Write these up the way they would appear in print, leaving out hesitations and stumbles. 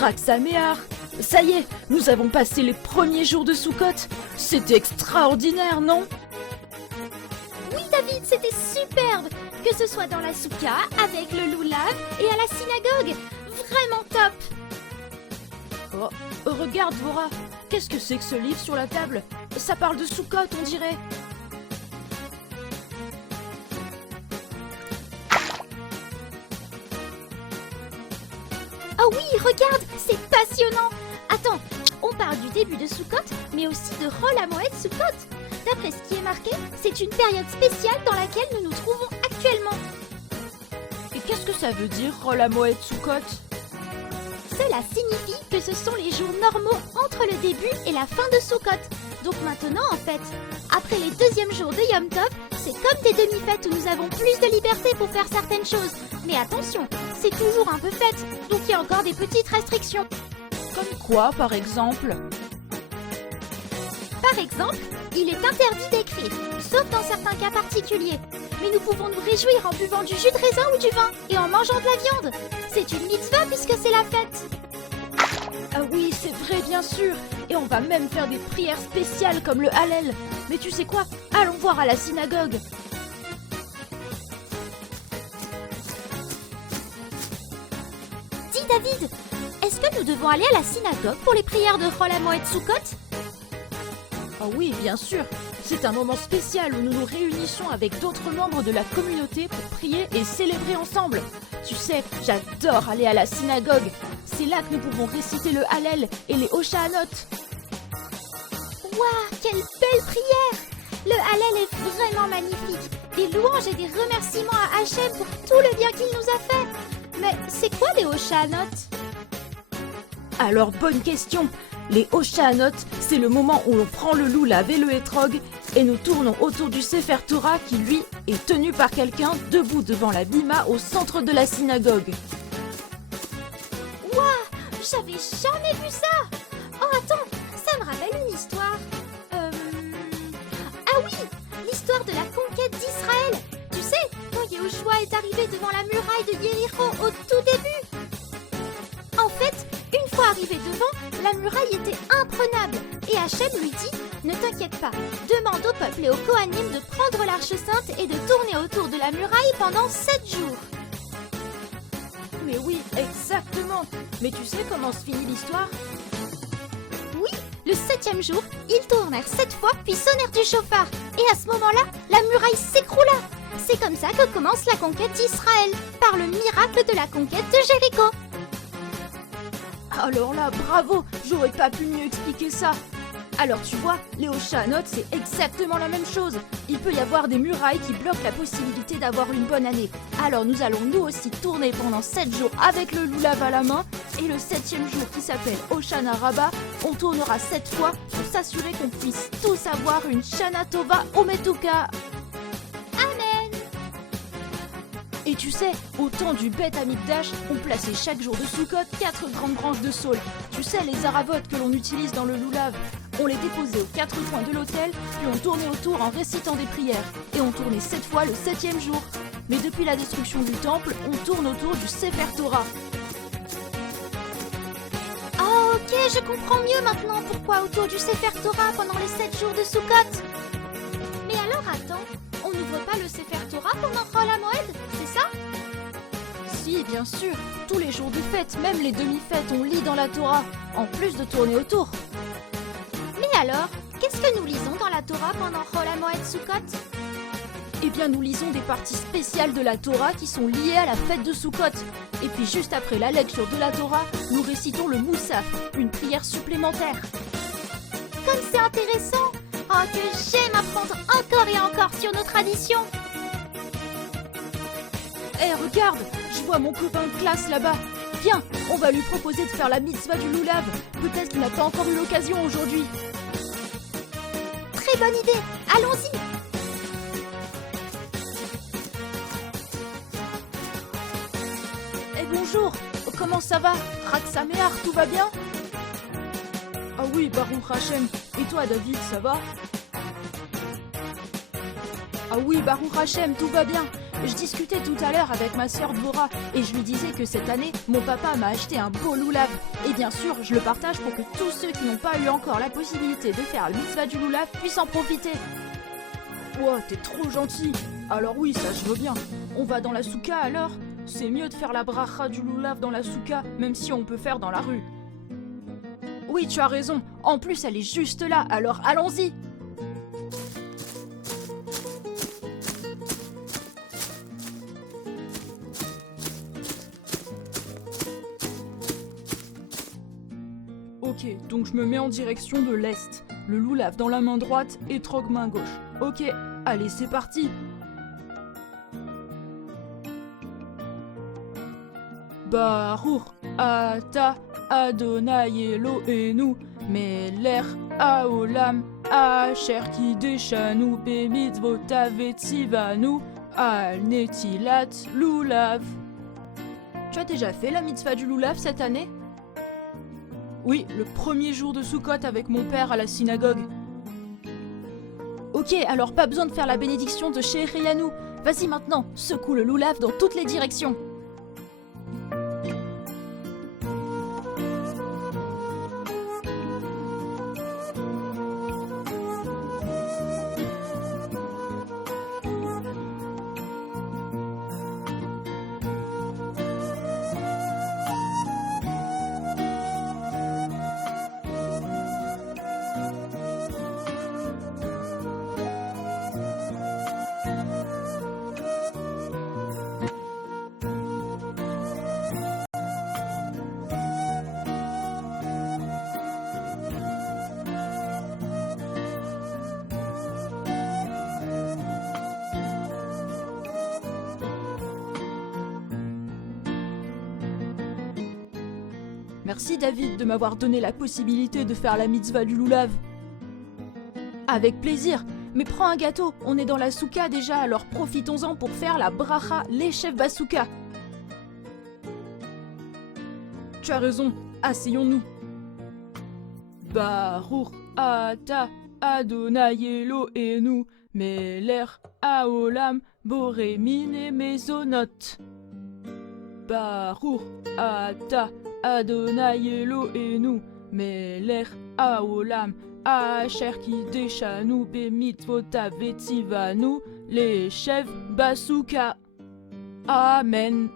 Raksaméar, ça y est, nous avons passé les premiers jours de Soukhot. C'était extraordinaire, non? Oui David, c'était superbe. Que ce soit dans la souka, avec le loulav et à la synagogue. Vraiment top. Oh, regarde Vora, qu'est-ce que c'est que ce livre sur la table? Ça parle de Soukhot, on dirait. Oh oui, regarde, c'est passionnant. Attends, on parle du début de Soukhot, mais aussi de Chol HaMoed Soukhot. D'après ce qui est marqué, c'est une période spéciale dans laquelle nous nous trouvons actuellement. Et qu'est-ce que ça veut dire, Chol HaMoed Soukhot? Cela signifie que ce sont les jours normaux entre le début et la fin de Soukhot. Donc maintenant, en fait, après les deuxièmes jours de Yom Tov, c'est comme des demi-fêtes où nous avons plus de liberté pour faire certaines choses. Mais attention, c'est toujours un peu fête, donc il y a encore des petites restrictions. Comme quoi, par exemple? Par exemple, il est interdit d'écrire, sauf dans certains cas particuliers. Mais nous pouvons nous réjouir en buvant du jus de raisin ou du vin et en mangeant de la viande. C'est une mitzvah puisque c'est la fête. Ah oui, c'est vrai, bien sûr. Et on va même faire des prières spéciales comme le Hallel. Mais tu sais quoi? Allons voir à la synagogue. Dis David, est-ce que nous devons aller à la synagogue pour les prières de Chol HaMoed Soukhot? Oh oui, bien sûr. C'est un moment spécial où nous nous réunissons avec d'autres membres de la communauté pour prier et célébrer ensemble. Tu sais, j'adore aller à la synagogue. C'est là que nous pouvons réciter le Hallel et les Hoshanot. Waouh, quelle belle prière! Le Hallel est vraiment magnifique. Des louanges et des remerciements à Hachem pour tout le bien qu'il nous a fait. Mais c'est quoi les Hoshanot? Alors, bonne question. Les Hoshanot, c'est le moment où l'on prend le loulav et le hétrog et nous tournons autour du Sefer Torah qui, lui, est tenu par quelqu'un debout devant la bima au centre de la synagogue. Waouh, j'avais jamais vu ça! Oh, attends, ça me rappelle une histoire. Ah oui, l'histoire de la conquête d'Israël. Tu sais, quand Yehoshua est arrivé devant la muraille de Yéricho au tout début. En fait, une fois arrivé devant, la muraille était imprenable. Et Hachem lui dit, ne t'inquiète pas, demande au peuple et aux Kohanim de prendre l'arche sainte et de tourner autour de la muraille pendant 7 jours. Mais oui, exactement. Mais tu sais comment se finit l'histoire? Oui, le 7e jour, ils tournèrent 7 fois puis sonnèrent du chauffard. Et à ce moment-là, la muraille s'écroula. C'est comme ça que commence la conquête d'Israël, par le miracle de la conquête de Jéricho. Alors là, bravo, j'aurais pas pu mieux expliquer ça. Alors tu vois, les Hoshanot, c'est exactement la même chose. Il peut y avoir des murailles qui bloquent la possibilité d'avoir une bonne année. Alors nous allons nous aussi tourner pendant 7 jours avec le loulav à la main. Et le 7e jour qui s'appelle Hoshana Rabbah, on tournera 7 fois pour s'assurer qu'on puisse tous avoir une Shana Tova Ometuka. Amen. Et tu sais, au temps du Beth Amikdash, on plaçait chaque jour de Soukhot 4 grandes branches de saule. Tu sais, les aravotes que l'on utilise dans le loulav. On les déposait aux 4 coins de l'autel, puis on tournait autour en récitant des prières. Et on tournait 7 fois le 7e jour. Mais depuis la destruction du temple, on tourne autour du Sefer Torah. Ah ok, je comprends mieux maintenant pourquoi autour du Sefer Torah pendant les 7 jours de Soukhot. Mais alors attends, on n'ouvre pas le Sefer Torah pendant Chol HaMoed, c'est ça? Si, bien sûr, tous les jours de fête, même les demi-fêtes, on lit dans la Torah, en plus de tourner autour. Mais alors, qu'est-ce que nous lisons dans la Torah pendant Chol HaMoed Soukhot? Eh bien, nous lisons des parties spéciales de la Torah qui sont liées à la fête de Soukhot. Et puis juste après la lecture de la Torah, nous récitons le Moussaf, une prière supplémentaire. Comme c'est intéressant! Oh, que j'aime apprendre encore et encore sur nos traditions! Hé, regarde, je vois mon copain de classe là-bas. Viens, on va lui proposer de faire la mitzvah du loulav. Peut-être qu'il n'a pas encore eu l'occasion aujourd'hui. Très bonne idée, allons-y! Eh bonjour, comment ça va? Raksaméar, tout va bien? Ah oui, Baruch Hashem. Et toi, David, ça va? Ah oui, Baruch Hashem, tout va bien. je discutais tout à l'heure avec ma sœur Dvora et je lui disais que cette année, mon papa m'a acheté un beau loulav. Et bien sûr, je le partage pour que tous ceux qui n'ont pas eu encore la possibilité de faire la mitzvah du loulav puissent en profiter. Wow, t'es trop gentil. Alors oui, ça je veux bien. On va dans la souka alors? C'est mieux de faire la bracha du loulav dans la souka, même si on peut faire dans la rue. Oui, tu as raison. En plus, elle est juste là, alors allons-y. Ok, donc je me mets en direction de l'est. Le loulav dans la main droite et Trog main gauche. Ok, allez, c'est parti. Baruch ata Adonai Eloheinu melech haolam asher kideshanu bemitzvotav vetzivanu al netilat lulav. Tu as déjà fait la mitzvah du loulav cette année? Oui, le premier jour de Sukkot avec mon père à la synagogue. Ok, alors pas besoin de faire la bénédiction de Shehecheyanu. Vas-y maintenant, secoue le loulav dans toutes les directions. Merci David de m'avoir donné la possibilité de faire la mitzvah du loulav. Avec plaisir, mais prends un gâteau, on est dans la souka déjà, alors profitons-en pour faire la bracha l'Eshev Basouka. Tu as raison, asseyons-nous. Baruch ata Adonai Eloheinu melech haolam boré mine mezonot. Baruch ata Adonai Eloheinu melech haolam asher kideshanu bemitzvotav vetzivanu l'Eshev Basouka. Amen.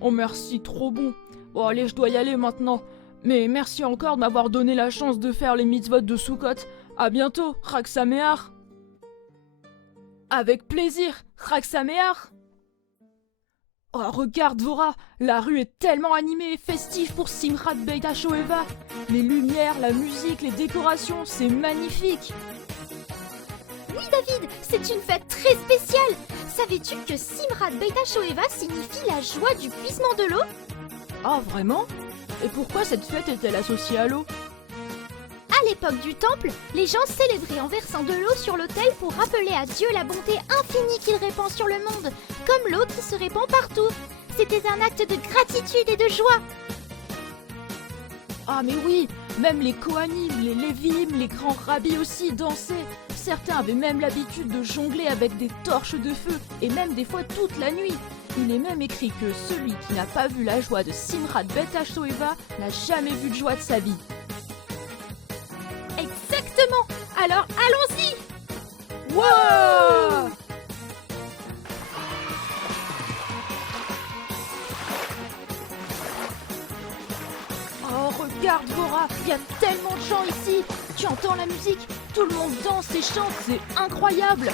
Oh merci, trop bon. Bon allez, je dois y aller maintenant. Mais merci encore de m'avoir donné la chance de faire les mitzvot de Sukkot. À bientôt, Chag Sameach. Avec plaisir, Chag Sameach. Oh, regarde Dvora, la rue est tellement animée et festive pour Simchat Beit HaShoeva. Les lumières, la musique, les décorations, c'est magnifique. Oui David, c'est une fête très spéciale. Savais-tu que Simchat Beit HaShoeva signifie la joie du puisement de l'eau? Ah vraiment? Et pourquoi cette fête est-elle associée à l'eau? À l'époque du temple, les gens célébraient en versant de l'eau sur l'autel pour rappeler à Dieu la bonté infinie qu'il répand sur le monde, comme l'eau qui se répand partout. C'était un acte de gratitude et de joie. Ah mais oui, même les Kohanim, les Lévim, les grands rabbis aussi dansaient. Certains avaient même l'habitude de jongler avec des torches de feu, et même des fois toute la nuit. Il est même écrit que celui qui n'a pas vu la joie de Simchat Beit HaShoeva n'a jamais vu de joie de sa vie. Exactement. Alors allons-y. Wow! Oh, regarde Dvora, il y a tellement de gens ici. Tu entends la musique? Tout le monde danse et chante, c'est incroyable.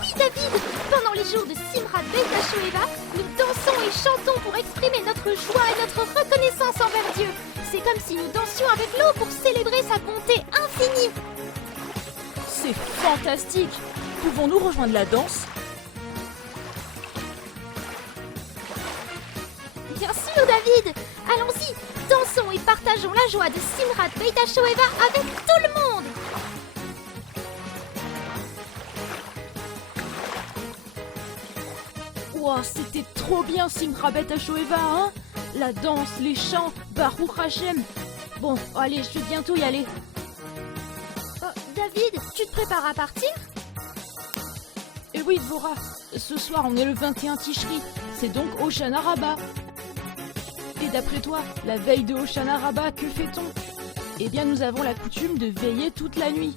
Oui David, pendant les jours de Simchat Beit HaShoeva, nous dansons et chantons pour exprimer notre joie et notre reconnaissance envers Dieu. C'est comme si nous dansions avec l'eau pour célébrer sa bonté infinie. C'est fantastique. Pouvons-nous rejoindre la danse? Bien sûr David, allons-y, dansons et partageons la joie de Simchat Beit HaShoeva avec tout le monde. Wow, c'était trop bien Simchat Beit HaShoeva, hein? La danse, les chants, Baruch Hashem. Bon, allez, je vais bientôt y aller. David, tu te prépares à partir? Oui, Dvora, ce soir on est le 21 Tishri, c'est donc Hoshana Rabbah. Et d'après toi, la veille de Hoshana Rabbah, que fait-on? Eh bien, nous avons la coutume de veiller toute la nuit.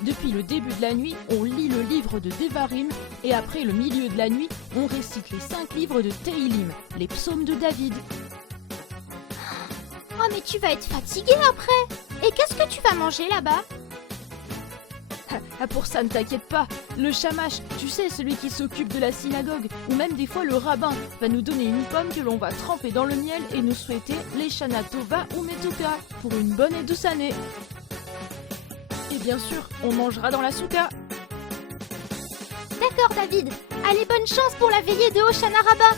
Depuis le début de la nuit, on lit le livre de Devarim, et après le milieu de la nuit, on récite les 5 livres de Teilim, les psaumes de David. Oh, mais tu vas être fatiguée après. Et qu'est-ce que tu vas manger là-bas? Ah, pour ça, ne t'inquiète pas. Le shamash, tu sais, celui qui s'occupe de la synagogue, ou même des fois le rabbin, va nous donner une pomme que l'on va tremper dans le miel et nous souhaiter les Shana Tova ou Metuka pour une bonne et douce année. Et bien sûr, on mangera dans la souka. D'accord, David. Allez, bonne chance pour la veillée de Hoshana Rabbah.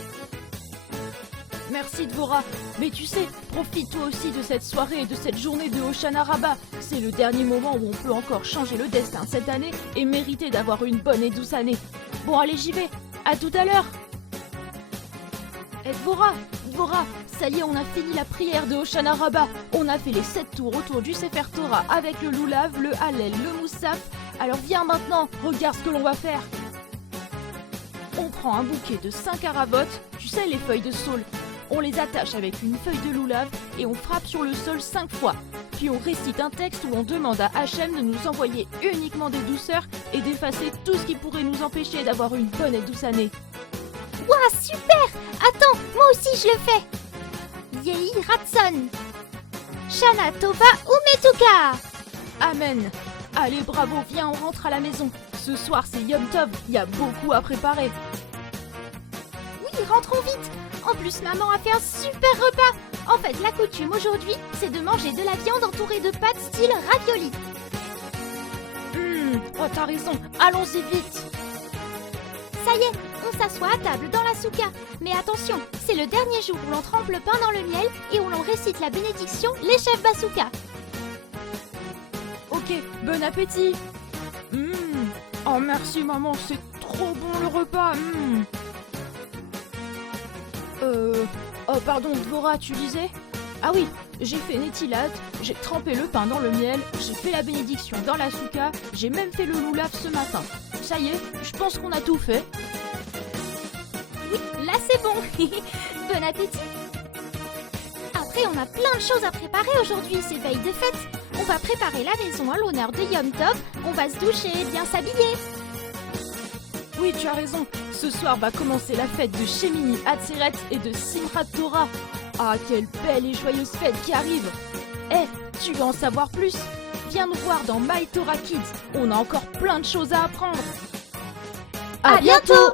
Merci Dvora, mais tu sais, profite toi aussi de cette soirée et de cette journée de Hoshana Rabbah. C'est le dernier moment où on peut encore changer le destin cette année et mériter d'avoir une bonne et douce année. Bon allez, j'y vais, à tout à l'heure. Et Dvora, ça y est, on a fini la prière de Hoshana Rabbah. On a fait les 7 tours autour du Sefer Torah avec le loulav, le hallel, le moussaf. Alors viens maintenant, regarde ce que l'on va faire. On prend un bouquet de 5 haravot, tu sais les feuilles de saule. On les attache avec une feuille de loulav et on frappe sur le sol 5 fois. Puis on récite un texte où on demande à Hachem de nous envoyer uniquement des douceurs et d'effacer tout ce qui pourrait nous empêcher d'avoir une bonne et douce année. Waouh, super! Attends, moi aussi je le fais. Yehi Ratson. Shana Tova ou Metuka. Amen. Allez, bravo, viens, on rentre à la maison. Ce soir, c'est Yom Tov, il y a beaucoup à préparer. Oui, rentrons vite. En plus, maman a fait un super repas. En fait, la coutume aujourd'hui, c'est de manger de la viande entourée de pâtes style ravioli. Oh, t'as raison, allons-y vite. Ça y est, on s'assoit à table dans la souka. Mais attention, c'est le dernier jour où l'on trempe le pain dans le miel et où l'on récite la bénédiction, les chefs basouka. Ok, bon appétit. Oh merci maman, c'est trop bon le repas. Oh pardon, Dvora, tu disais? Ah oui, j'ai fait Netilat, j'ai trempé le pain dans le miel, j'ai fait la bénédiction dans la souka, j'ai même fait le loulav ce matin. Ça y est, je pense qu'on a tout fait. Oui, là c'est bon. Bon appétit. Après, on a plein de choses à préparer aujourd'hui, c'est veille de fête. On va préparer la maison à l'honneur de Yom Tov, on va se doucher, bien s'habiller. Oui, tu as raison, ce soir va commencer la fête de Shemini Atzeret et de Simchat Torah. Ah, quelle belle et joyeuse fête qui arrive. Tu veux en savoir plus? Viens nous voir dans My Torah Kids, on a encore plein de choses à apprendre. À bientôt.